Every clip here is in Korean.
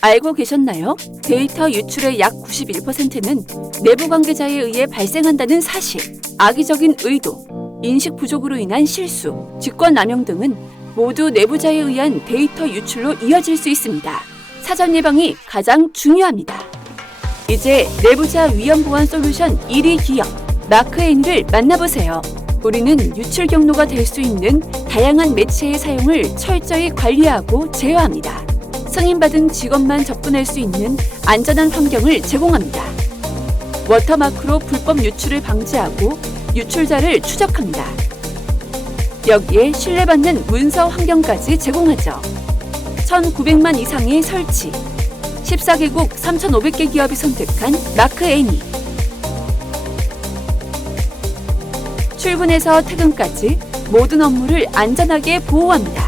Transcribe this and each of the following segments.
알고 계셨나요? 데이터 유출의 약 91%는 내부 관계자에 의해 발생한다는 사실. 악의적인 의도, 인식 부족으로 인한 실수, 직권남용 등은 모두 내부자에 의한 데이터 유출로 이어질 수 있습니다. 사전 예방이 가장 중요합니다. 이제 내부자 위험 보안 솔루션 1위 기업 마크앤을 만나보세요. 우리는 유출 경로가 될 수 있는 다양한 매체의 사용을 철저히 관리하고 제어합니다. 승인받은 직원만 접근할 수 있는 안전한 환경을 제공합니다. 워터마크로 불법 유출을 방지하고 유출자를 추적합니다. 여기에 신뢰받는 문서 환경까지 제공하죠. 1,900만 이상의 설치, 14개국 3,500개 기업이 선택한 마크애니. 출근에서 퇴근까지 모든 업무를 안전하게 보호합니다.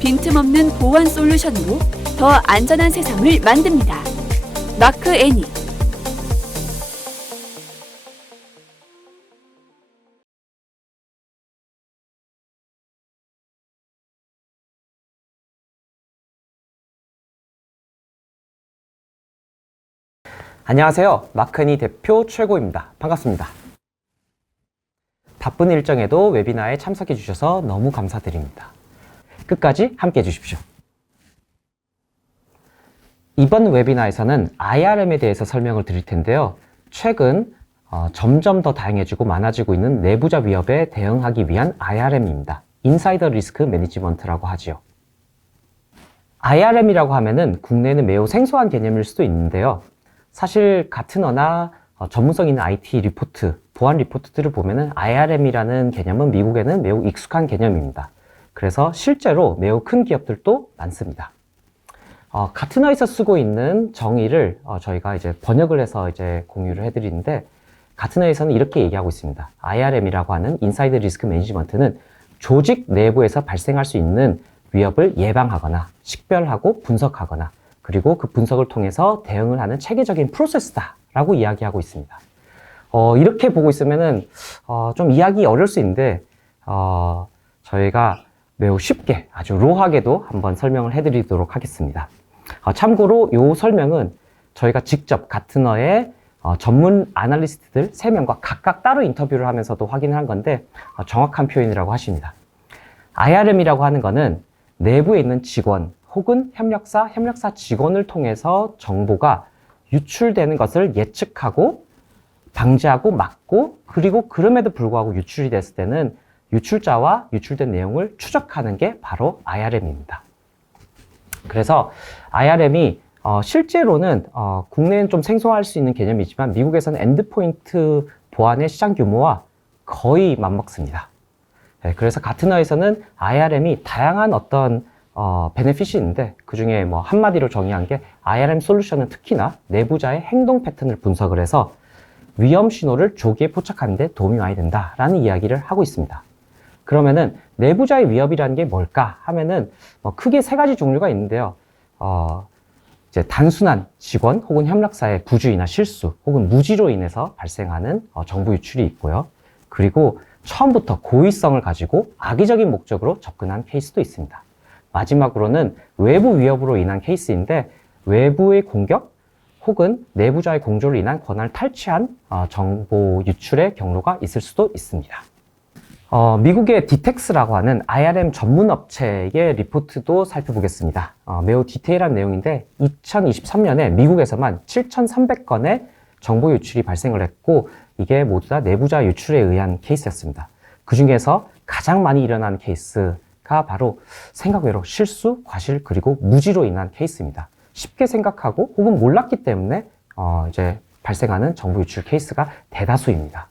빈틈없는 보안 솔루션으로 더 안전한 세상을 만듭니다. 마크애니. 안녕하세요. 마크애니 대표 최고입니다. 반갑습니다. 바쁜 일정에도 웨비나에 참석해 주셔서 너무 감사드립니다. 끝까지 함께 해주십시오. 이번 웨비나에서는 IRM에 대해서 설명을 드릴 텐데요. 최근 점점 더 다양해지고 많아지고 있는 내부자 위협에 대응하기 위한 IRM입니다. 인사이더 리스크 매니지먼트라고 하지요. IRM이라고 하면은 국내에는 매우 생소한 개념일 수도 있는데요. 사실 가트너나 전문성 있는 IT 리포트, 보안 리포트들을 보면은 IRM이라는 개념은 미국에는 매우 익숙한 개념입니다. 그래서 실제로 매우 큰 기업들도 많습니다. 가트너에서 쓰고 있는 정의를 저희가 이제 번역을 해서 이제 공유를 해드리는데, 가트너에서는 이렇게 얘기하고 있습니다. IRM이라고 하는 인사이드 리스크 매니지먼트는 조직 내부에서 발생할 수 있는 위협을 예방하거나 식별하고 분석하거나 그리고 그 분석을 통해서 대응을 하는 체계적인 프로세스다라고 이야기하고 있습니다. 이렇게 보고 있으면은 좀 이해하기 어려울 수 있는데 저희가 매우 쉽게 아주 로하게도 한번 설명을 해드리도록 하겠습니다. 참고로 이 설명은 저희가 직접 가트너의 전문 아날리스트들 3명과 각각 따로 인터뷰를 하면서도 확인을 한 건데 정확한 표현이라고 하십니다. IRM이라고 하는 거는 내부에 있는 직원 혹은 협력사 직원을 통해서 정보가 유출되는 것을 예측하고 방지하고 막고, 그리고 그럼에도 불구하고 유출이 됐을 때는 유출자와 유출된 내용을 추적하는 게 바로 IRM입니다. 그래서 IRM이 실제로는 국내는 좀 생소할 수 있는 개념이지만 미국에서는 엔드포인트 보안의 시장 규모와 거의 맞먹습니다. 그래서 가트너에서는 IRM이 다양한 어떤 베네핏이 있는데, 그 중에 뭐 한마디로 정의한 게 IRM 솔루션은 특히나 내부자의 행동 패턴을 분석을 해서 위험 신호를 조기에 포착하는 데 도움이 많이 된다라는 이야기를 하고 있습니다. 그러면은 내부자의 위협이라는 게 뭘까 하면은 크게 3가지 종류가 있는데요. 이제 단순한 직원 혹은 협력사의 부주의나 실수 혹은 무지로 인해서 발생하는 정보 유출이 있고요. 그리고 처음부터 고의성을 가지고 악의적인 목적으로 접근한 케이스도 있습니다. 마지막으로는 외부 위협으로 인한 케이스인데, 외부의 공격 혹은 내부자의 공조로 인한 권한을 탈취한 정보 유출의 경로가 있을 수도 있습니다. 미국의 디텍스라고 하는 IRM 전문 업체의 리포트도 살펴보겠습니다. 매우 디테일한 내용인데 2023년에 미국에서만 7,300건의 정보 유출이 발생을 했고, 이게 모두 다 내부자 유출에 의한 케이스였습니다. 그 중에서 가장 많이 일어나는 케이스가 바로 생각 외로 실수, 과실, 그리고 무지로 인한 케이스입니다. 쉽게 생각하고 혹은 몰랐기 때문에 이제 발생하는 정보 유출 케이스가 대다수입니다.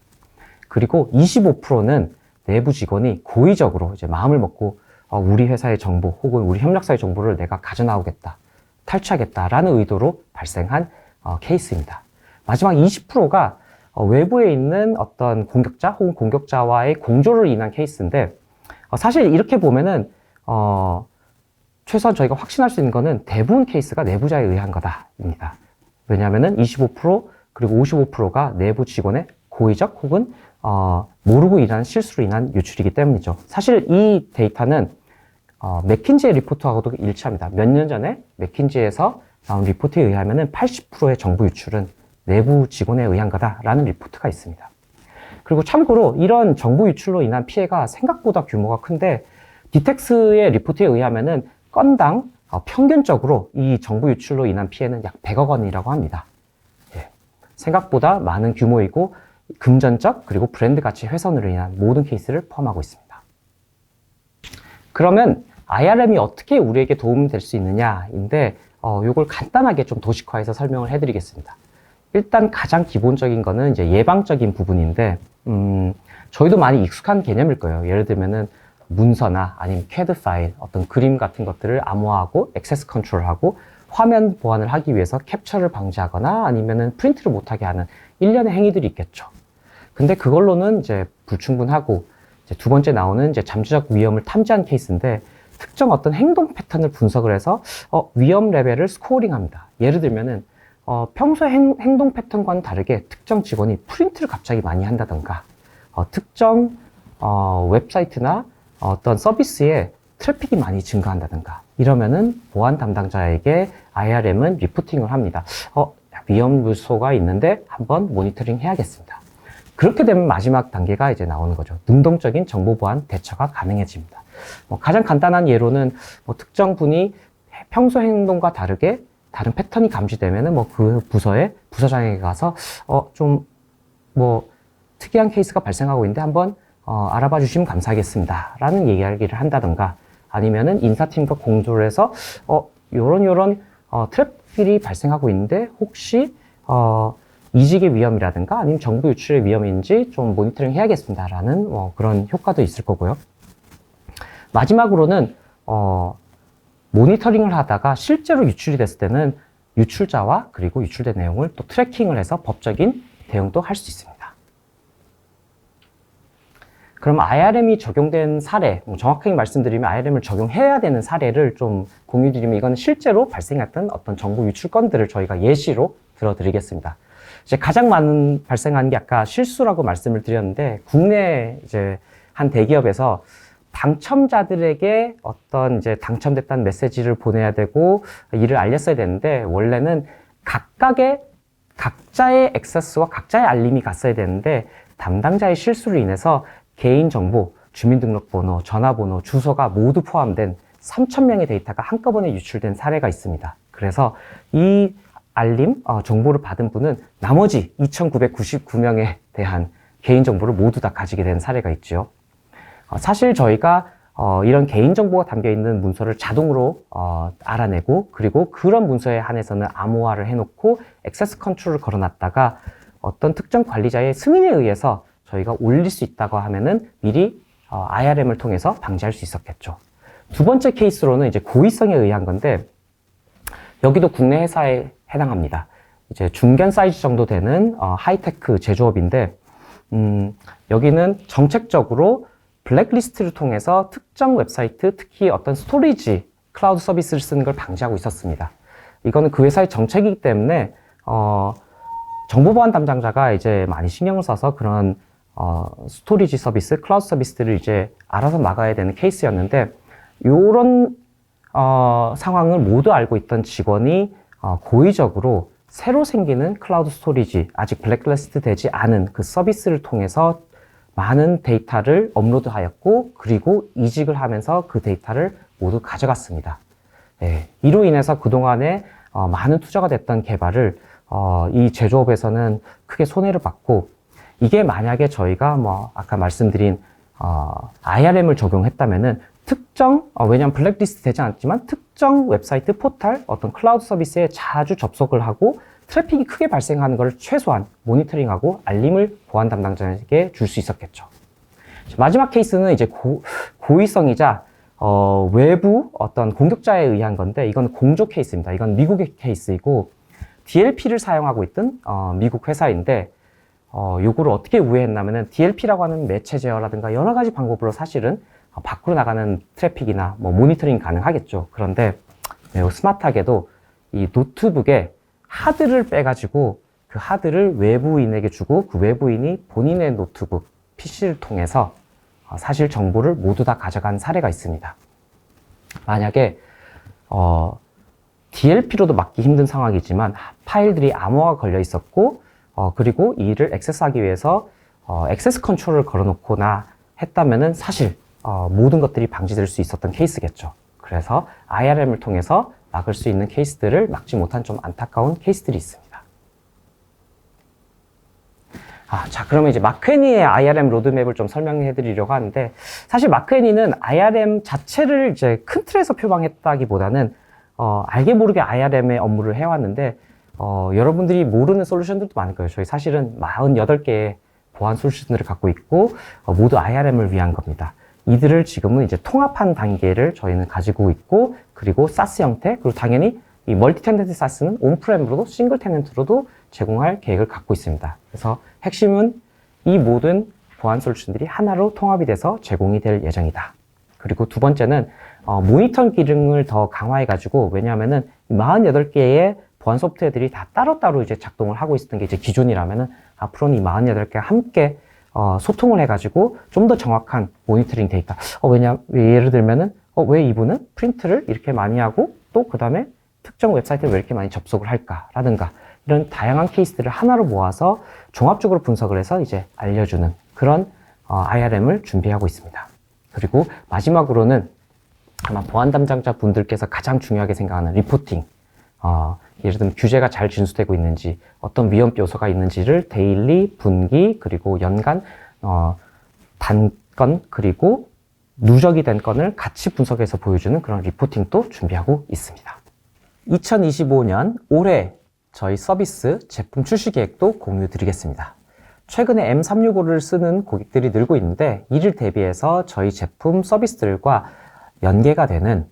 그리고 25%는 내부 직원이 고의적으로 이제 마음을 먹고 우리 회사의 정보 혹은 우리 협력사의 정보를 내가 가져나오겠다, 탈취하겠다라는 의도로 발생한 케이스입니다. 마지막 20%가 외부에 있는 어떤 공격자 혹은 공격자와의 공조를 인한 케이스인데, 사실 이렇게 보면은 최소한 저희가 확신할 수 있는 거는 대부분 케이스가 내부자에 의한 거다입니다. 왜냐하면은 25% 그리고 55%가 내부 직원의 고의적 혹은 모르고 일하는 실수로 인한 유출이기 때문이죠. 사실 이 데이터는 맥킨지의 리포트하고도 일치합니다. 몇 년 전에 맥킨지에서 나온 리포트에 의하면 80%의 정보 유출은 내부 직원에 의한 거다라는 리포트가 있습니다. 그리고 참고로 이런 정보 유출로 인한 피해가 생각보다 규모가 큰데 디텍스의 리포트에 의하면 건당 평균적으로 이 정보 유출로 인한 피해는 약 100억 원이라고 합니다. 예. 생각보다 많은 규모이고 금전적 그리고 브랜드 가치 훼손으로 인한 모든 케이스를 포함하고 있습니다. 그러면 IRM이 어떻게 우리에게 도움이 될 수 있느냐인데 이걸 간단하게 좀 도식화해서 설명을 해드리겠습니다. 일단 가장 기본적인 거는 이제 예방적인 부분인데 저희도 많이 익숙한 개념일 거예요. 예를 들면은 문서나 아니면 CAD 파일, 어떤 그림 같은 것들을 암호화하고 액세스 컨트롤하고 화면 보안을 하기 위해서 캡처를 방지하거나 아니면은 프린트를 못하게 하는 일련의 행위들이 있겠죠. 근데 그걸로는 이제 불충분하고 이제 두 번째 나오는 이제 잠재적 위험을 탐지한 케이스인데 특정 어떤 행동 패턴을 분석을 해서 위험 레벨을 스코어링합니다. 예를 들면은 평소 행동 패턴과는 다르게 특정 직원이 프린트를 갑자기 많이 한다던가 특정 웹사이트나 어떤 서비스에 트래픽이 많이 증가한다든가 이러면은 보안 담당자에게 IRM은 리포팅을 합니다. 위험 요소가 있는데 한번 모니터링 해야겠습니다. 그렇게 되면 마지막 단계가 이제 나오는 거죠. 능동적인 정보 보안 대처가 가능해집니다. 가장 간단한 예로는 특정 분이 평소 행동과 다르게 다른 패턴이 감지되면은 그 부서의 부서장에게 가서 좀 특이한 케이스가 발생하고 있는데 한번 알아봐 주시면 감사하겠습니다. 라는 이야기를 한다던가 아니면은 인사팀과 공조를 해서 요런 트래픽이 발생하고 있는데 혹시 이직의 위험이라든가 아니면 정보 유출의 위험인지 좀 모니터링 해야겠습니다. 라는 그런 효과도 있을 거고요. 마지막으로는 모니터링을 하다가 실제로 유출이 됐을 때는 유출자와 그리고 유출된 내용을 또 트래킹을 해서 법적인 대응도 할 수 있습니다. 그럼 IRM이 적용된 사례, 정확하게 말씀드리면 IRM을 적용해야 되는 사례를 좀 공유드리면 이건 실제로 발생했던 어떤 정보 유출 건들을 저희가 예시로 들어드리겠습니다. 이제 가장 많은 발생한 게 아까 실수라고 말씀을 드렸는데 국내 이제 한 대기업에서 당첨자들에게 어떤 이제 당첨됐다는 메시지를 보내야 되고 이를 알렸어야 되는데 원래는 각자의 액세스와 각자의 알림이 갔어야 되는데 담당자의 실수로 인해서 개인정보, 주민등록번호, 전화번호, 주소가 모두 포함된 3,000명의 데이터가 한꺼번에 유출된 사례가 있습니다. 그래서 이 알림, 정보를 받은 분은 나머지 2,999명에 대한 개인정보를 모두 다 가지게 된 사례가 있죠. 사실 저희가 이런 개인정보가 담겨있는 문서를 자동으로 알아내고 그리고 그런 문서에 한해서는 암호화를 해놓고 액세스 컨트롤을 걸어놨다가 어떤 특정 관리자의 승인에 의해서 저희가 올릴 수 있다고 하면은 미리 IRM을 통해서 방지할 수 있었겠죠. 두 번째 케이스로는 이제 고의성에 의한 건데 여기도 국내 회사에 해당합니다. 이제 중견 사이즈 정도 되는 하이테크 제조업인데 여기는 정책적으로 블랙리스트를 통해서 특정 웹사이트, 특히 어떤 스토리지, 클라우드 서비스를 쓰는 걸 방지하고 있었습니다. 이거는 그 회사의 정책이기 때문에 정보보안 담당자가 이제 많이 신경을 써서 그런 스토리지 서비스, 클라우드 서비스들을 이제 알아서 막아야 되는 케이스였는데 요런 상황을 모두 알고 있던 직원이 고의적으로 새로 생기는 클라우드 스토리지, 아직 블랙리스트 되지 않은 그 서비스를 통해서 많은 데이터를 업로드하였고 그리고 이직을 하면서 그 데이터를 모두 가져갔습니다. 네, 이로 인해서 그동안에 많은 투자가 됐던 개발을 이 제조업에서는 크게 손해를 봤고 이게 만약에 저희가 아까 말씀드린 IRM을 적용했다면은 특정 왜냐하면 블랙리스트 되지 않았지만 특정 웹사이트, 포털, 어떤 클라우드 서비스에 자주 접속을 하고 트래픽이 크게 발생하는 것을 최소한 모니터링하고 알림을 보안 담당자에게 줄 수 있었겠죠. 마지막 케이스는 이제 고의성이자 외부 어떤 공격자에 의한 건데 이건 공조 케이스입니다. 이건 미국의 케이스이고 DLP를 사용하고 있던 미국 회사인데 요거를 어떻게 우회했냐면은 DLP라고 하는 매체 제어라든가 여러 가지 방법으로 사실은 밖으로 나가는 트래픽이나 모니터링 가능하겠죠. 그런데 매우 스마트하게도 이 노트북에 하드를 빼가지고 그 하드를 외부인에게 주고 그 외부인이 본인의 노트북, PC를 통해서 사실 정보를 모두 다 가져간 사례가 있습니다. 만약에 DLP로도 막기 힘든 상황이지만 파일들이 암호화가 걸려 있었고 그리고 이를 액세스하기 위해서 액세스 컨트롤을 걸어놓거나 했다면은 사실 모든 것들이 방지될 수 있었던 케이스겠죠. 그래서 IRM을 통해서 막을 수 있는 케이스들을 막지 못한 좀 안타까운 케이스들이 있습니다. 자, 그러면 이제 마크애니의 IRM 로드맵을 좀 설명해 드리려고 하는데, 사실 마크애니는 IRM 자체를 이제 큰 틀에서 표방했다기보다는 알게 모르게 IRM의 업무를 해왔는데, 여러분들이 모르는 솔루션들도 많을 거예요. 저희 사실은 48개의 보안 솔루션들을 갖고 있고, 모두 IRM을 위한 겁니다. 이들을 지금은 이제 통합한 단계를 저희는 가지고 있고, 그리고 SaaS 형태, 그리고 당연히 이 멀티 텐넌트 SaaS는 온프렘으로도 싱글 테넌트로도 제공할 계획을 갖고 있습니다. 그래서 핵심은 이 모든 보안 솔루션들이 하나로 통합이 돼서 제공이 될 예정이다. 그리고 두 번째는 모니터 기능을 더 강화해가지고, 왜냐하면은 48개의 보안 소프트웨어들이 다 따로따로 이제 작동을 하고 있었던 게 이제 기존이라면은, 앞으로는 이 48개가 함께 소통을 해가지고 좀 더 정확한 모니터링 데이터. 예를 들면은, 왜 이분은 프린트를 이렇게 많이 하고, 또 그 다음에 특정 웹사이트를 왜 이렇게 많이 접속을 할까라든가, 이런 다양한 케이스들을 하나로 모아서 종합적으로 분석을 해서 이제 알려주는 그런 IRM을 준비하고 있습니다. 그리고 마지막으로는 아마 보안 담당자 분들께서 가장 중요하게 생각하는 리포팅. 예를 들면 규제가 잘 준수되고 있는지, 어떤 위험 요소가 있는지를 데일리, 분기, 그리고 연간, 단건, 그리고 누적이 된 건을 같이 분석해서 보여주는 그런 리포팅도 준비하고 있습니다. 2025년 올해 저희 서비스 제품 출시 계획도 공유 드리겠습니다. 최근에 M365를 쓰는 고객들이 늘고 있는데, 이를 대비해서 저희 제품 서비스들과 연계가 되는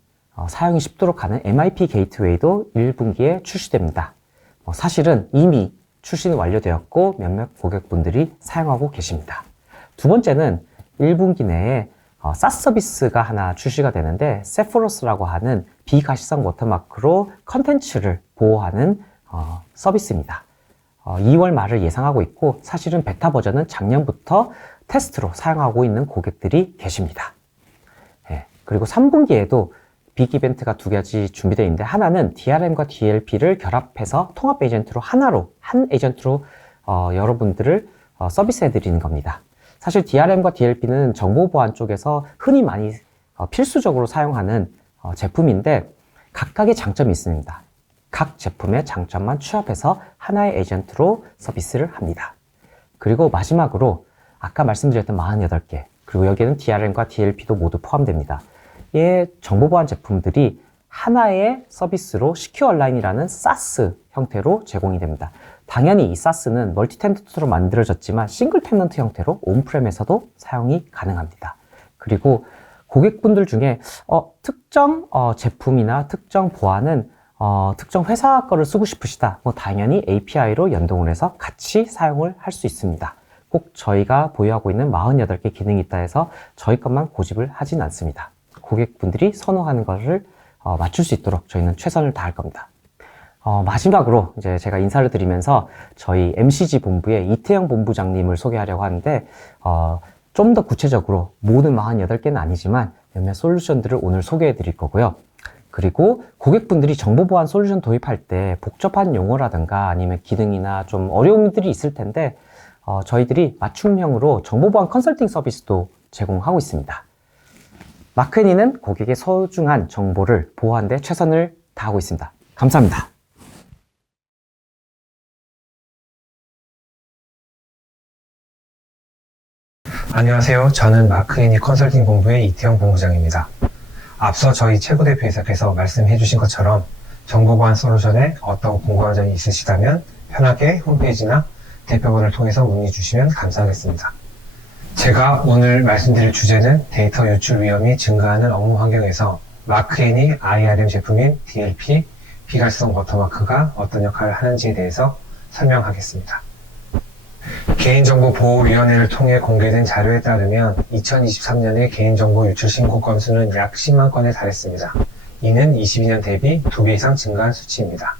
사용이 쉽도록 하는 MIP 게이트웨이도 1분기에 출시됩니다. 사실은 이미 출시는 완료되었고 몇몇 고객분들이 사용하고 계십니다. 두 번째는 1분기 내에 SaaS 서비스가 하나 출시가 되는데, 세포러스라고 하는 비가시성 워터마크로 컨텐츠를 보호하는 서비스입니다. 2월 말을 예상하고 있고, 사실은 베타 버전은 작년부터 테스트로 사용하고 있는 고객들이 계십니다. 그리고 3분기에도 빅 이벤트가 두 가지 준비되어 있는데, 하나는 DRM과 DLP를 결합해서 통합 에이전트로 한 에이전트로 여러분들을 서비스해 드리는 겁니다. 사실 DRM과 DLP는 정보보안 쪽에서 흔히 많이 필수적으로 사용하는 제품인데, 각각의 장점이 있습니다. 각 제품의 장점만 취합해서 하나의 에이전트로 서비스를 합니다. 그리고 마지막으로 아까 말씀드렸던 48개, 그리고 여기에는 DRM과 DLP도 모두 포함됩니다. 이 정보보안 제품들이 하나의 서비스로 시큐어 온라인이라는 SaaS 형태로 제공이 됩니다. 당연히 이 SaaS는 멀티 텐넌트로 만들어졌지만 싱글 텐넌트 형태로 온프렘에서도 사용이 가능합니다. 그리고 고객분들 중에 특정 제품이나 특정 보안은 특정 회사 거를 쓰고 싶으시다. 당연히 API로 연동을 해서 같이 사용을 할 수 있습니다. 꼭 저희가 보유하고 있는 48개 기능이 있다 해서 저희 것만 고집을 하진 않습니다. 고객분들이 선호하는 것을 맞출 수 있도록 저희는 최선을 다할 겁니다. 마지막으로 이제 제가 인사를 드리면서 저희 MCG 본부의 이태영 본부장님을 소개하려고 하는데, 좀 더 구체적으로 모든 48개는 아니지만 몇몇 솔루션들을 오늘 소개해 드릴 거고요. 그리고 고객분들이 정보보안 솔루션 도입할 때 복잡한 용어라든가 아니면 기능이나 좀 어려움들이 있을 텐데, 저희들이 맞춤형으로 정보보안 컨설팅 서비스도 제공하고 있습니다. 마크애니는 고객의 소중한 정보를 보호하는 데 최선을 다하고 있습니다. 감사합니다. 안녕하세요. 저는 마크애니 컨설팅 본부의 이태영 본부장입니다. 앞서 저희 최고 대표이사께서 말씀해 주신 것처럼 정보보안 솔루션에 어떤 궁금한 점이 있으시다면 편하게 홈페이지나 대표번을 통해서 문의 주시면 감사하겠습니다. 제가 오늘 말씀드릴 주제는 데이터 유출 위험이 증가하는 업무 환경에서 마크애니 IRM 제품인 DLP, 비가시성 워터마크가 어떤 역할을 하는지에 대해서 설명하겠습니다. 개인정보보호위원회를 통해 공개된 자료에 따르면 2023년의 개인정보 유출 신고 건수는 약 10만 건에 달했습니다. 이는 22년 대비 2배 이상 증가한 수치입니다.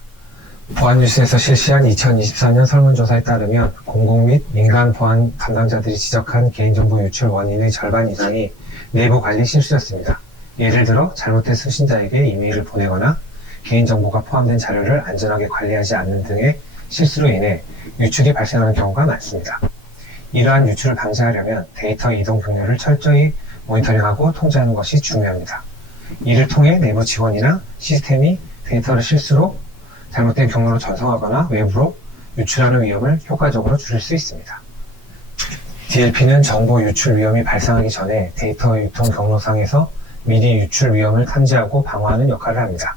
보안뉴스에서 실시한 2024년 설문조사에 따르면 공공 및 민간 보안 담당자들이 지적한 개인정보 유출 원인의 절반 이상이 내부 관리 실수였습니다. 예를 들어 잘못된 수신자에게 이메일을 보내거나 개인정보가 포함된 자료를 안전하게 관리하지 않는 등의 실수로 인해 유출이 발생하는 경우가 많습니다. 이러한 유출을 방지하려면 데이터 이동 경로를 철저히 모니터링하고 통제하는 것이 중요합니다. 이를 통해 내부 직원이나 시스템이 데이터를 실수로 잘못된 경로로 전송하거나 외부로 유출하는 위험을 효과적으로 줄일 수 있습니다. DLP는 정보 유출 위험이 발생하기 전에 데이터 유통 경로상에서 미리 유출 위험을 탐지하고 방어하는 역할을 합니다.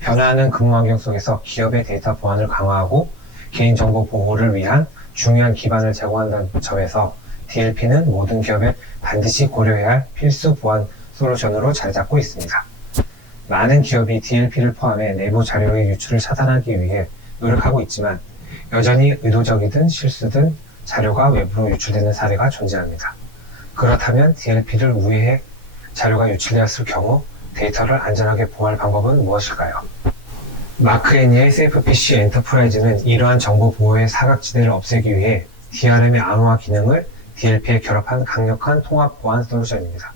변화하는 근무 환경 속에서 기업의 데이터 보안을 강화하고 개인정보 보호를 위한 중요한 기반을 제공한다는 점에서 DLP는 모든 기업에 반드시 고려해야 할 필수 보안 솔루션으로 자리 잡고 있습니다. 많은 기업이 DLP를 포함해 내부 자료의 유출을 차단하기 위해 노력하고 있지만 여전히 의도적이든 실수든 자료가 외부로 유출되는 사례가 존재합니다. 그렇다면 DLP를 우회해 자료가 유출되었을 경우 데이터를 안전하게 보호할 방법은 무엇일까요? 마크 애니의 SafePC 엔터프라이즈는 이러한 정보 보호의 사각지대를 없애기 위해 DRM의 암호화 기능을 DLP에 결합한 강력한 통합 보안 솔루션입니다.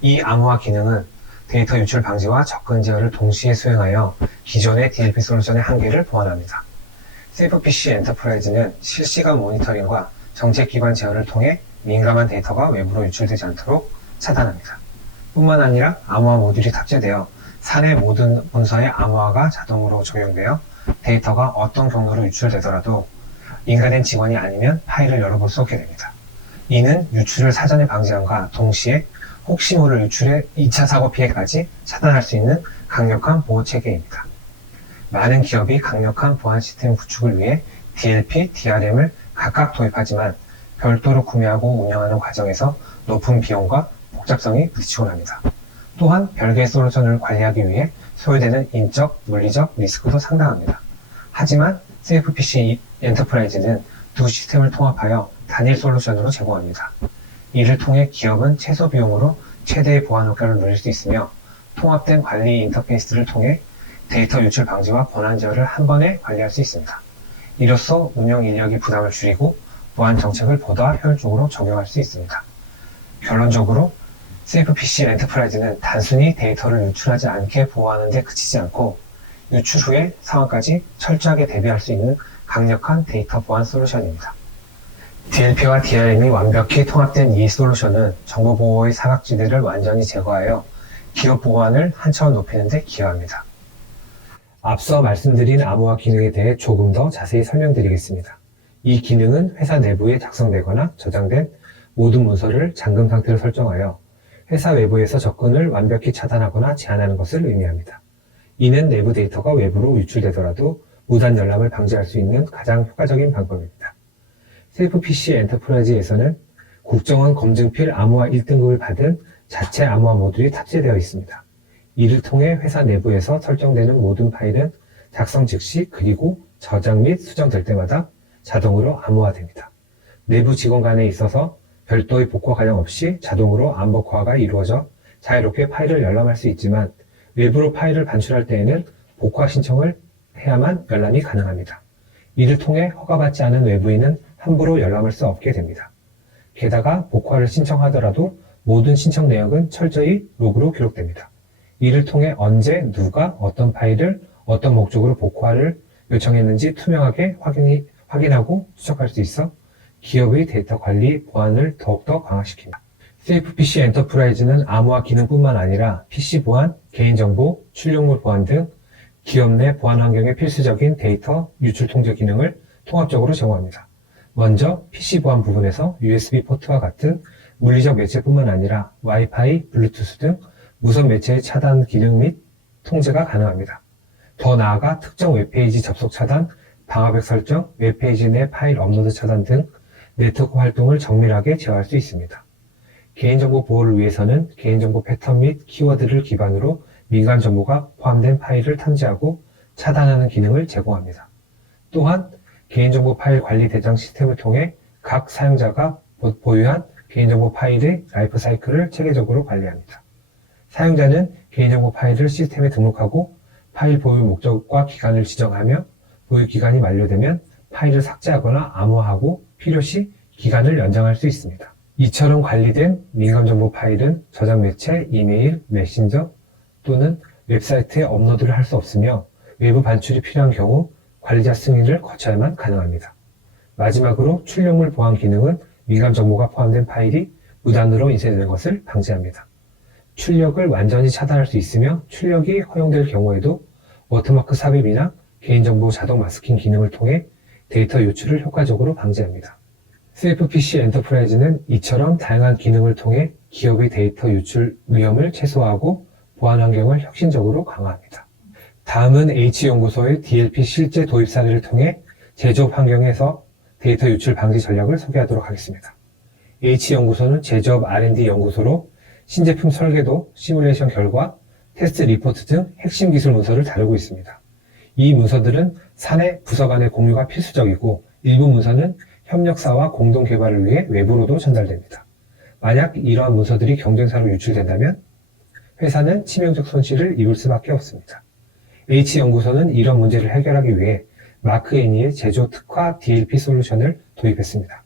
이 암호화 기능은 데이터 유출 방지와 접근 제어를 동시에 수행하여 기존의 DLP 솔루션의 한계를 보완합니다. SafePC 엔터프라이즈는 실시간 모니터링과 정책 기반 제어를 통해 민감한 데이터가 외부로 유출되지 않도록 차단합니다. 뿐만 아니라 암호화 모듈이 탑재되어 사내 모든 문서의 암호화가 자동으로 적용되어 데이터가 어떤 경로로 유출되더라도 인간의 직원이 아니면 파일을 열어볼 수 없게 됩니다. 이는 유출을 사전에 방지함과 동시에 혹시 모를 유출의 2차 사고 피해까지 차단할 수 있는 강력한 보호 체계입니다. 많은 기업이 강력한 보안 시스템 구축을 위해 DLP, DRM을 각각 도입하지만 별도로 구매하고 운영하는 과정에서 높은 비용과 복잡성이 부딪히곤 합니다. 또한 별개의 솔루션을 관리하기 위해 소요되는 인적, 물리적 리스크도 상당합니다. 하지만 SafePC 엔터프라이즈는 두 시스템을 통합하여 단일 솔루션으로 제공합니다. 이를 통해 기업은 최소 비용으로 최대의 보안 효과를 누릴 수 있으며 통합된 관리 인터페이스를 통해 데이터 유출 방지와 권한 제어를 한 번에 관리할 수 있습니다. 이로써 운영 인력의 부담을 줄이고 보안 정책을 보다 효율적으로 적용할 수 있습니다. 결론적으로 SafePC 엔터프라이즈는 단순히 데이터를 유출하지 않게 보호하는 데 그치지 않고 유출 후의 상황까지 철저하게 대비할 수 있는 강력한 데이터 보안 솔루션입니다. DLP와 DRM이 완벽히 통합된 이 솔루션은 정보 보호의 사각지대를 완전히 제거하여 기업 보안을 한 차원 높이는 데 기여합니다. 앞서 말씀드린 암호화 기능에 대해 조금 더 자세히 설명드리겠습니다. 이 기능은 회사 내부에 작성되거나 저장된 모든 문서를 잠금 상태로 설정하여 회사 외부에서 접근을 완벽히 차단하거나 제한하는 것을 의미합니다. 이는 내부 데이터가 외부로 유출되더라도 무단 열람을 방지할 수 있는 가장 효과적인 방법입니다. SafePC 엔터프라이즈에서는 국정원 검증필 암호화 1등급을 받은 자체 암호화 모듈이 탑재되어 있습니다. 이를 통해 회사 내부에서 설정되는 모든 파일은 작성 즉시 그리고 저장 및 수정될 때마다 자동으로 암호화됩니다. 내부 직원 간에 있어서 별도의 복화 과정 없이 자동으로 암복화가 이루어져 자유롭게 파일을 열람할 수 있지만 외부로 파일을 반출할 때에는 복화 신청을 해야만 열람이 가능합니다. 이를 통해 허가받지 않은 외부인은 함부로 열람할 수 없게 됩니다. 게다가 복화를 신청하더라도 모든 신청 내역은 철저히 로그로 기록됩니다. 이를 통해 언제 누가 어떤 파일을 어떤 목적으로 복화를 요청했는지 투명하게 확인하고 추적할 수 있어 기업의 데이터 관리 보안을 더욱더 강화시킵니다. SafePC 엔터프라이즈는 암호화 기능뿐만 아니라 PC 보안, 개인정보, 출력물 보안 등 기업 내 보안 환경에 필수적인 데이터 유출 통제 기능을 통합적으로 제공합니다. 먼저 PC 보안 부분에서 USB 포트와 같은 물리적 매체뿐만 아니라 와이파이, 블루투스 등 무선 매체의 차단 기능 및 통제가 가능합니다. 더 나아가 특정 웹페이지 접속 차단, 방화벽 설정, 웹페이지 내 파일 업로드 차단 등 네트워크 활동을 정밀하게 제어할 수 있습니다. 개인정보 보호를 위해서는 개인정보 패턴 및 키워드를 기반으로 민감 정보가 포함된 파일을 탐지하고 차단하는 기능을 제공합니다. 또한 개인정보 파일 관리 대장 시스템을 통해 각 사용자가 보유한 개인정보 파일의 라이프 사이클을 체계적으로 관리합니다. 사용자는 개인정보 파일을 시스템에 등록하고 파일 보유 목적과 기간을 지정하며 보유 기간이 만료되면 파일을 삭제하거나 암호화하고 필요시 기간을 연장할 수 있습니다. 이처럼 관리된 민감정보 파일은 저장 매체, 이메일, 메신저 또는 웹사이트에 업로드를 할 수 없으며 외부 반출이 필요한 경우 관리자 승인을 거쳐야만 가능합니다. 마지막으로 출력물 보안 기능은 민감 정보가 포함된 파일이 무단으로 인쇄되는 것을 방지합니다. 출력을 완전히 차단할 수 있으며 출력이 허용될 경우에도 워터마크 삽입이나 개인정보 자동 마스킹 기능을 통해 데이터 유출을 효과적으로 방지합니다. 셀프PC 엔터프라이즈는 이처럼 다양한 기능을 통해 기업의 데이터 유출 위험을 최소화하고 보안 환경을 혁신적으로 강화합니다. 다음은 H연구소의 DLP 실제 도입 사례를 통해 제조업 환경에서 데이터 유출 방지 전략을 소개하도록 하겠습니다. H연구소는 제조업 R&D 연구소로 신제품 설계도, 시뮬레이션 결과, 테스트 리포트 등 핵심 기술 문서를 다루고 있습니다. 이 문서들은 사내 부서 간의 공유가 필수적이고 일부 문서는 협력사와 공동 개발을 위해 외부로도 전달됩니다. 만약 이러한 문서들이 경쟁사로 유출된다면 회사는 치명적 손실을 입을 수밖에 없습니다. H연구소는 이런 문제를 해결하기 위해 마크 애니의 제조 특화 DLP 솔루션을 도입했습니다.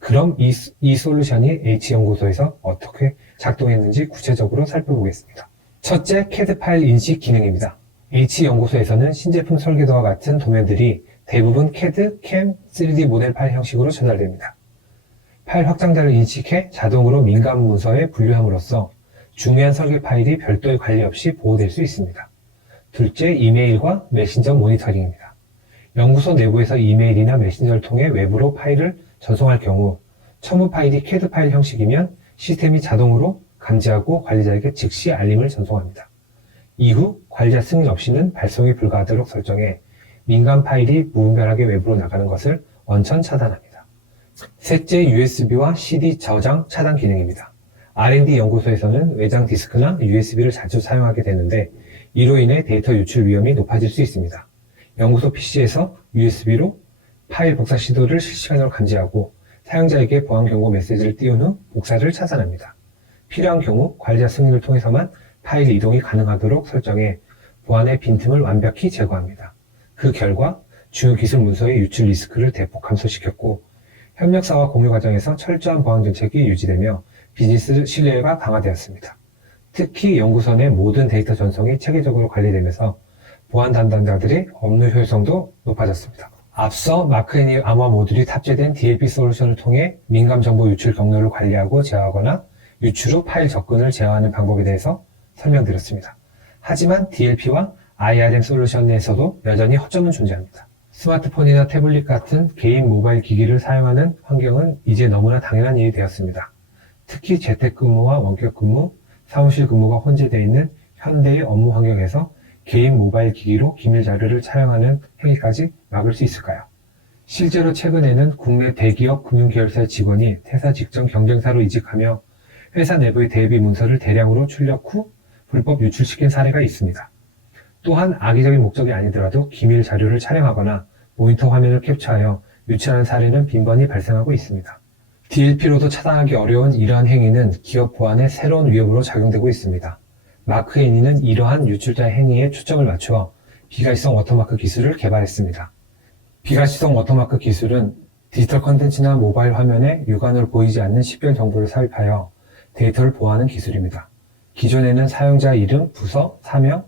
그럼 이 솔루션이 H연구소에서 어떻게 작동했는지 구체적으로 살펴보겠습니다. 첫째, CAD 파일 인식 기능입니다. H연구소에서는 신제품 설계도와 같은 도면들이 대부분 CAD, CAM, 3D 모델 파일 형식으로 전달됩니다. 파일 확장자를 인식해 자동으로 민감 문서에 분류함으로써 중요한 설계 파일이 별도의 관리 없이 보호될 수 있습니다. 둘째, 이메일과 메신저 모니터링입니다. 연구소 내부에서 이메일이나 메신저를 통해 외부로 파일을 전송할 경우 첨부 파일이 CAD 파일 형식이면 시스템이 자동으로 감지하고 관리자에게 즉시 알림을 전송합니다. 이후 관리자 승인 없이는 발송이 불가하도록 설정해 민감 파일이 무분별하게 외부로 나가는 것을 원천 차단합니다. 셋째, USB와 CD 저장 차단 기능입니다. R&D 연구소에서는 외장 디스크나 USB를 자주 사용하게 되는데 이로 인해 데이터 유출 위험이 높아질 수 있습니다. 연구소 PC에서 USB로 파일 복사 시도를 실시간으로 감지하고 사용자에게 보안 경고 메시지를 띄운 후 복사를 차단합니다. 필요한 경우 관리자 승인을 통해서만 파일 이동이 가능하도록 설정해 보안의 빈틈을 완벽히 제거합니다. 그 결과 주요 기술 문서의 유출 리스크를 대폭 감소시켰고 협력사와 공유 과정에서 철저한 보안 정책이 유지되며 비즈니스 신뢰가 강화되었습니다. 특히 연구소 내 모든 데이터 전송이 체계적으로 관리되면서 보안 담당자들의 업무 효율성도 높아졌습니다. 앞서 마크 애니 암호화 모듈이 탑재된 DLP 솔루션을 통해 민감 정보 유출 경로를 관리하고 제어하거나 유출 후 파일 접근을 제어하는 방법에 대해서 설명드렸습니다. 하지만 DLP와 IRM 솔루션 내에서도 여전히 허점은 존재합니다. 스마트폰이나 태블릿 같은 개인 모바일 기기를 사용하는 환경은 이제 너무나 당연한 일이 되었습니다. 특히 재택근무와 원격근무, 사무실 근무가 혼재되어 있는 현대의 업무 환경에서 개인 모바일 기기로 기밀 자료를 촬영하는 행위까지 막을 수 있을까요? 실제로 최근에는 국내 대기업 금융계열사의 직원이 퇴사 직전 경쟁사로 이직하며 회사 내부의 대비 문서를 대량으로 출력 후 불법 유출시킨 사례가 있습니다. 또한 악의적인 목적이 아니더라도 기밀 자료를 촬영하거나 모니터 화면을 캡처하여 유출하는 사례는 빈번히 발생하고 있습니다. DLP로도 차단하기 어려운 이러한 행위는 기업 보안의 새로운 위협으로 작용되고 있습니다. 마크 애니는 이러한 유출자의 행위에 초점을 맞추어 비가시성 워터마크 기술을 개발했습니다. 비가시성 워터마크 기술은 디지털 컨텐츠나 모바일 화면에 육안으로 보이지 않는 식별 정보를 삽입하여 데이터를 보호하는 기술입니다. 기존에는 사용자 이름, 부서, 사명,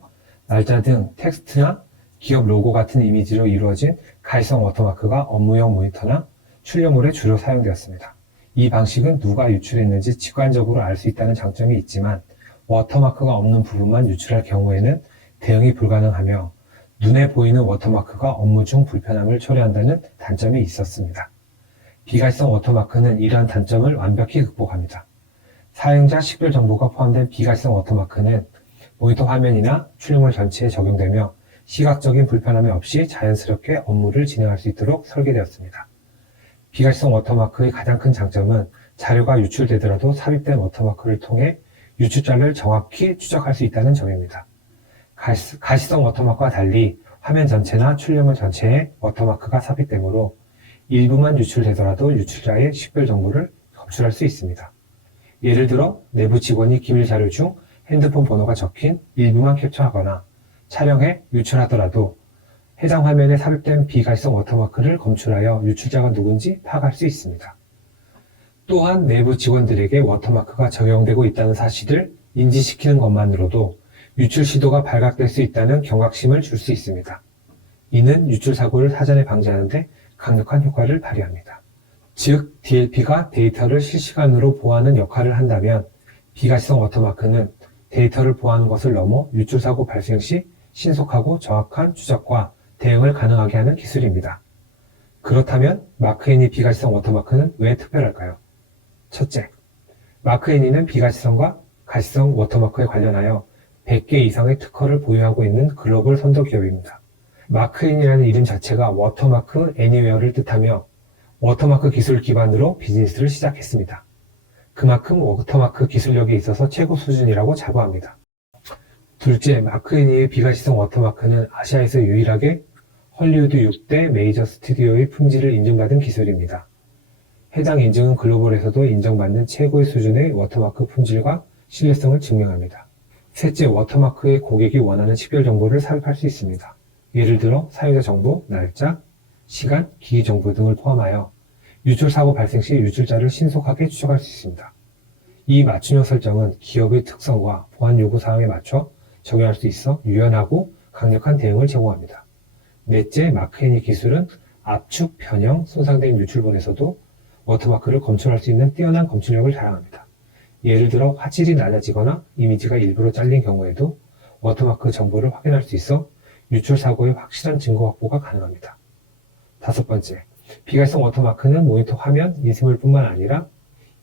날짜 등 텍스트나 기업 로고 같은 이미지로 이루어진 가시성 워터마크가 업무용 모니터나 출력물에 주로 사용되었습니다. 이 방식은 누가 유출했는지 직관적으로 알 수 있다는 장점이 있지만 워터마크가 없는 부분만 유출할 경우에는 대응이 불가능하며 눈에 보이는 워터마크가 업무 중 불편함을 초래한다는 단점이 있었습니다. 비가시성 워터마크는 이러한 단점을 완벽히 극복합니다. 사용자 식별 정보가 포함된 비가시성 워터마크는 모니터 화면이나 출력물 전체에 적용되며 시각적인 불편함이 없이 자연스럽게 업무를 진행할 수 있도록 설계되었습니다. 비가시성 워터마크의 가장 큰 장점은 자료가 유출되더라도 삽입된 워터마크를 통해 유출자를 정확히 추적할 수 있다는 점입니다. 가시성 워터마크와 달리 화면 전체나 출력물 전체에 워터마크가 삽입되므로 일부만 유출되더라도 유출자의 식별 정보를 검출할 수 있습니다. 예를 들어 내부 직원이 기밀 자료 중 핸드폰 번호가 적힌 일부만 캡처하거나 촬영해 유출하더라도 해당 화면에 삽입된 비가시성 워터마크를 검출하여 유출자가 누군지 파악할 수 있습니다. 또한 내부 직원들에게 워터마크가 적용되고 있다는 사실을 인지시키는 것만으로도 유출 시도가 발각될 수 있다는 경각심을 줄 수 있습니다. 이는 유출 사고를 사전에 방지하는 데 강력한 효과를 발휘합니다. 즉, DLP가 데이터를 실시간으로 보호하는 역할을 한다면 비가시성 워터마크는 데이터를 보호하는 것을 넘어 유출 사고 발생 시 신속하고 정확한 추적과 대응을 가능하게 하는 기술입니다. 그렇다면 마크애니 비가시성 워터마크는 왜 특별할까요? 첫째, 마크애니는 비가시성과 가시성 워터마크에 관련하여 100개 이상의 특허를 보유하고 있는 글로벌 선도 기업입니다. 마크애니라는 이름 자체가 워터마크 애니웨어를 뜻하며 워터마크 기술 기반으로 비즈니스를 시작했습니다. 그만큼 워터마크 기술력에 있어서 최고 수준이라고 자부합니다. 둘째, 마크애니의 비가시성 워터마크는 아시아에서 유일하게 헐리우드 6대 메이저 스튜디오의 품질을 인증받은 기술입니다. 해당 인증은 글로벌에서도 인정받는 최고의 수준의 워터마크 품질과 신뢰성을 증명합니다. 셋째, 워터마크의 고객이 원하는 식별 정보를 삽입할 수 있습니다. 예를 들어 사용자 정보, 날짜, 시간, 기기 정보 등을 포함하여 유출 사고 발생 시 유출자를 신속하게 추적할 수 있습니다. 이 맞춤형 설정은 기업의 특성과 보안 요구 사항에 맞춰 적용할 수 있어 유연하고 강력한 대응을 제공합니다. 넷째, 마크애니 기술은 압축, 변형, 손상된 유출본에서도 워터마크를 검출할 수 있는 뛰어난 검출력을 자랑합니다. 예를 들어 화질이 낮아지거나 이미지가 일부러 잘린 경우에도 워터마크 정보를 확인할 수 있어 유출 사고의 확실한 증거 확보가 가능합니다. 다섯 번째, 비가시성 워터마크는 모니터 화면, 인쇄물뿐만 아니라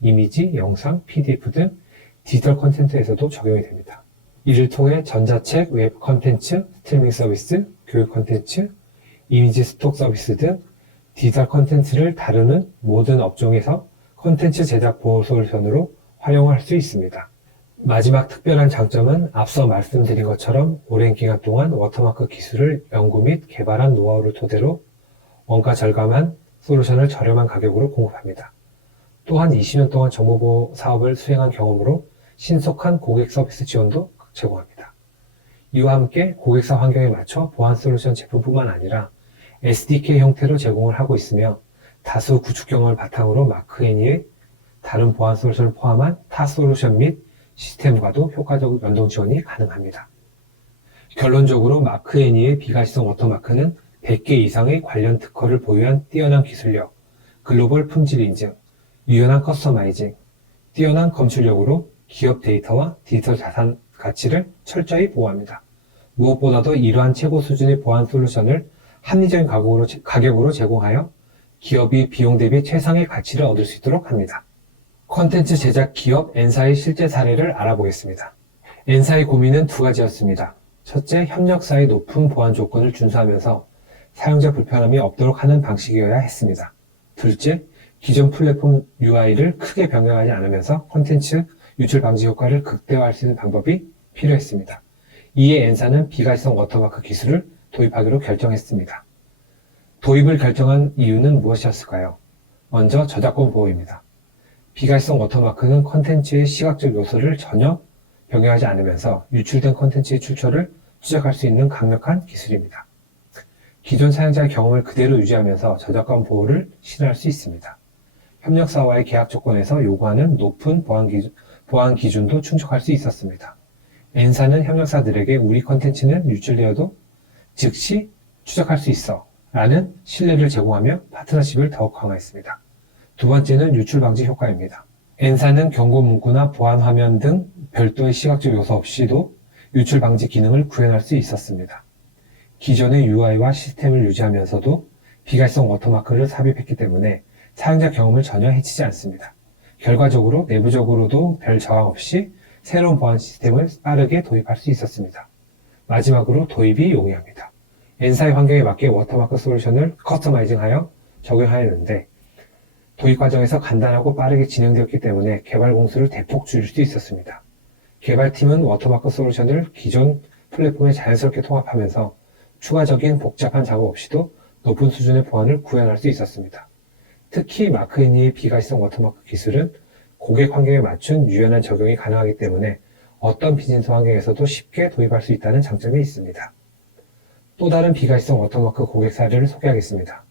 이미지, 영상, PDF 등 디지털 콘텐츠에서도 적용이 됩니다. 이를 통해 전자책, 웹 콘텐츠, 스트리밍 서비스, 교육 콘텐츠, 이미지 스톡 서비스 등 디지털 콘텐츠를 다루는 모든 업종에서 콘텐츠 제작 보호 솔루션으로 활용할 수 있습니다. 마지막 특별한 장점은 앞서 말씀드린 것처럼 오랜 기간 동안 워터마크 기술을 연구 및 개발한 노하우를 토대로 원가 절감한 솔루션을 저렴한 가격으로 공급합니다. 또한 20년 동안 정보보호 사업을 수행한 경험으로 신속한 고객 서비스 지원도 제공합니다. 이와 함께 고객사 환경에 맞춰 보안 솔루션 제품뿐만 아니라 SDK 형태로 제공을 하고 있으며 다수 구축 경험을 바탕으로 마크애니의 다른 보안 솔루션을 포함한 타 솔루션 및 시스템과도 효과적 연동 지원이 가능합니다. 결론적으로 마크애니의 비가시성 워터마크는 100개 이상의 관련 특허를 보유한 뛰어난 기술력, 글로벌 품질 인증, 유연한 커스터마이징, 뛰어난 검출력으로 기업 데이터와 디지털 자산 가치를 철저히 보호합니다. 무엇보다도 이러한 최고 수준의 보안 솔루션을 합리적인 가격으로 제공하여 기업이 비용 대비 최상의 가치를 얻을 수 있도록 합니다. 콘텐츠 제작 기업 엔사의 실제 사례를 알아보겠습니다. 엔사의 고민은 두 가지였습니다. 첫째, 협력사의 높은 보안 조건을 준수하면서 사용자 불편함이 없도록 하는 방식이어야 했습니다. 둘째, 기존 플랫폼 UI를 크게 변경하지 않으면서 콘텐츠 유출 방지 효과를 극대화할 수 있는 방법이 필요했습니다. 이에 엔사는 비가시성 워터마크 기술을 도입하기로 결정했습니다. 도입을 결정한 이유는 무엇이었을까요? 먼저 저작권 보호입니다. 비가시성 워터마크는 콘텐츠의 시각적 요소를 전혀 변경하지 않으면서 유출된 콘텐츠의 출처를 추적할 수 있는 강력한 기술입니다. 기존 사용자의 경험을 그대로 유지하면서 저작권 보호를 실현할 수 있습니다. 협력사와의 계약 조건에서 요구하는 높은 보안 기준도 충족할 수 있었습니다. 엔사는 협력사들에게 우리 콘텐츠는 유출되어도 즉시 추적할 수 있어 라는 신뢰를 제공하며 파트너십을 더욱 강화했습니다. 두 번째는 유출 방지 효과입니다. 엔사는 경고 문구나 보안 화면 등 별도의 시각적 요소 없이도 유출 방지 기능을 구현할 수 있었습니다. 기존의 UI와 시스템을 유지하면서도 비가시성 워터마크를 삽입했기 때문에 사용자 경험을 전혀 해치지 않습니다. 결과적으로 내부적으로도 별 저항 없이 새로운 보안 시스템을 빠르게 도입할 수 있었습니다. 마지막으로 도입이 용이합니다. 엔사의 환경에 맞게 워터마크 솔루션을 커스터마이징하여 적용하였는데 도입 과정에서 간단하고 빠르게 진행되었기 때문에 개발 공수를 대폭 줄일 수 있었습니다. 개발팀은 워터마크 솔루션을 기존 플랫폼에 자연스럽게 통합하면서 추가적인 복잡한 작업 없이도 높은 수준의 보안을 구현할 수 있었습니다. 특히 마크애니의 비가시성 워터마크 기술은 고객 환경에 맞춘 유연한 적용이 가능하기 때문에 어떤 비즈니스 환경에서도 쉽게 도입할 수 있다는 장점이 있습니다. 또 다른 비가시성 워터마크 고객 사례를 소개하겠습니다.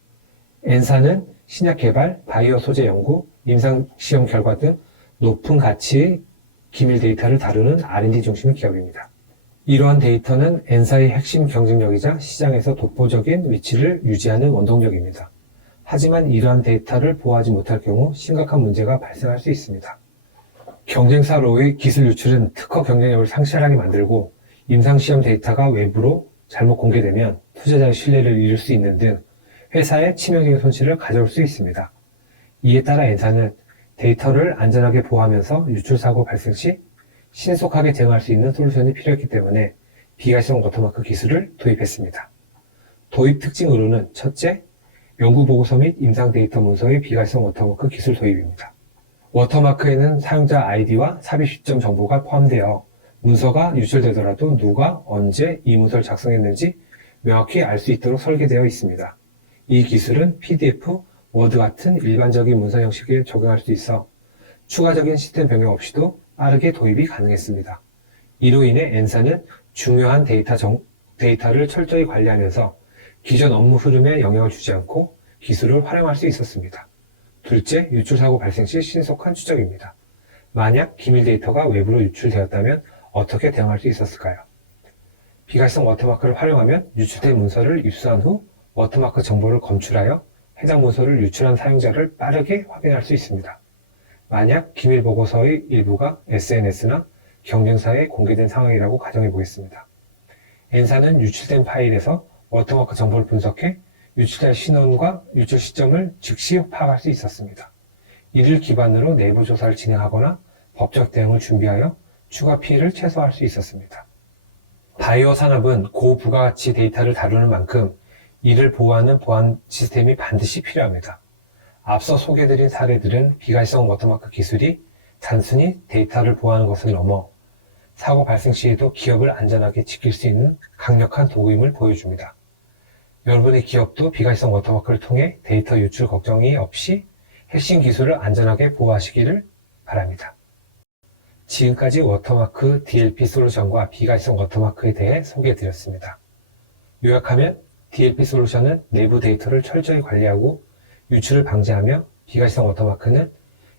엔사는 신약 개발, 바이오 소재 연구, 임상 시험 결과 등 높은 가치의 기밀 데이터를 다루는 R&D 중심의 기업입니다. 이러한 데이터는 N사의 핵심 경쟁력이자 시장에서 독보적인 위치를 유지하는 원동력입니다. 하지만 이러한 데이터를 보호하지 못할 경우 심각한 문제가 발생할 수 있습니다. 경쟁사로의 기술 유출은 특허 경쟁력을 상실하게 만들고 임상시험 데이터가 외부로 잘못 공개되면 투자자의 신뢰를 잃을 수 있는 등 회사의 치명적인 손실을 가져올 수 있습니다. 이에 따라 N사는 데이터를 안전하게 보호하면서 유출사고 발생 시 신속하게 대응할 수 있는 솔루션이 필요했기 때문에 비가시성 워터마크 기술을 도입했습니다. 도입 특징으로는 첫째, 연구보고서 및 임상 데이터 문서의 비가시성 워터마크 기술 도입입니다. 워터마크에는 사용자 아이디와 삽입 시점 정보가 포함되어 문서가 유출되더라도 누가 언제 이 문서를 작성했는지 명확히 알 수 있도록 설계되어 있습니다. 이 기술은 PDF, 워드 같은 일반적인 문서 형식에 적용할 수 있어 추가적인 시스템 변경 없이도 빠르게 도입이 가능했습니다. 이로 인해 N사는 중요한 데이터를 철저히 관리하면서 기존 업무 흐름에 영향을 주지 않고 기술을 활용할 수 있었습니다. 둘째, 유출사고 발생 시 신속한 추적입니다. 만약 기밀 데이터가 외부로 유출되었다면 어떻게 대응할 수 있었을까요? 비가시성 워터마크를 활용하면 유출된 문서를 입수한 후 워터마크 정보를 검출하여 해당 문서를 유출한 사용자를 빠르게 확인할 수 있습니다. 만약 기밀 보고서의 일부가 SNS나 경쟁사에 공개된 상황이라고 가정해 보겠습니다. N사는 유출된 파일에서 워터마크 정보를 분석해 유출될 신원과 유출 시점을 즉시 파악할 수 있었습니다. 이를 기반으로 내부 조사를 진행하거나 법적 대응을 준비하여 추가 피해를 최소화할 수 있었습니다. 바이오 산업은 고부가가치 데이터를 다루는 만큼 이를 보호하는 보안 시스템이 반드시 필요합니다. 앞서 소개드린 사례들은 비가시성 워터마크 기술이 단순히 데이터를 보호하는 것을 넘어 사고 발생 시에도 기업을 안전하게 지킬 수 있는 강력한 도구임을 보여줍니다. 여러분의 기업도 비가시성 워터마크를 통해 데이터 유출 걱정이 없이 핵심 기술을 안전하게 보호하시기를 바랍니다. 지금까지 워터마크 DLP 솔루션과 비가시성 워터마크에 대해 소개해드렸습니다. 요약하면 DLP 솔루션은 내부 데이터를 철저히 관리하고 유출을 방지하며 비가시성 워터마크는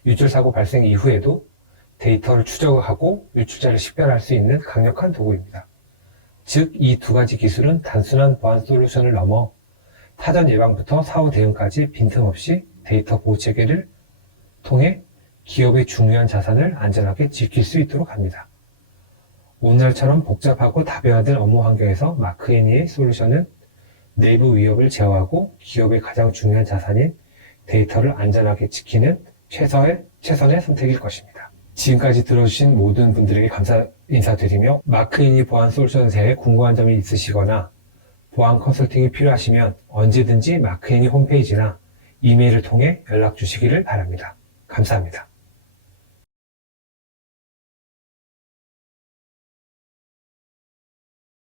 유출 사고 발생 이후에도 데이터를 추적하고 유출자를 식별할 수 있는 강력한 도구입니다. 즉, 이 두 가지 기술은 단순한 보안 솔루션을 넘어 타전 예방부터 사후 대응까지 빈틈없이 데이터 보호 체계를 통해 기업의 중요한 자산을 안전하게 지킬 수 있도록 합니다. 오늘처럼 복잡하고 다변화된 업무 환경에서 마크애니의 솔루션은 내부 위협을 제어하고 기업의 가장 중요한 자산인 데이터를 안전하게 지키는 최선의 선택일 것입니다. 지금까지 들어주신 모든 분들에게 감사 인사드리며 마크애니 보안 솔루션에 대해 궁금한 점이 있으시거나 보안 컨설팅이 필요하시면 언제든지 마크애니 홈페이지나 이메일을 통해 연락 주시기를 바랍니다. 감사합니다.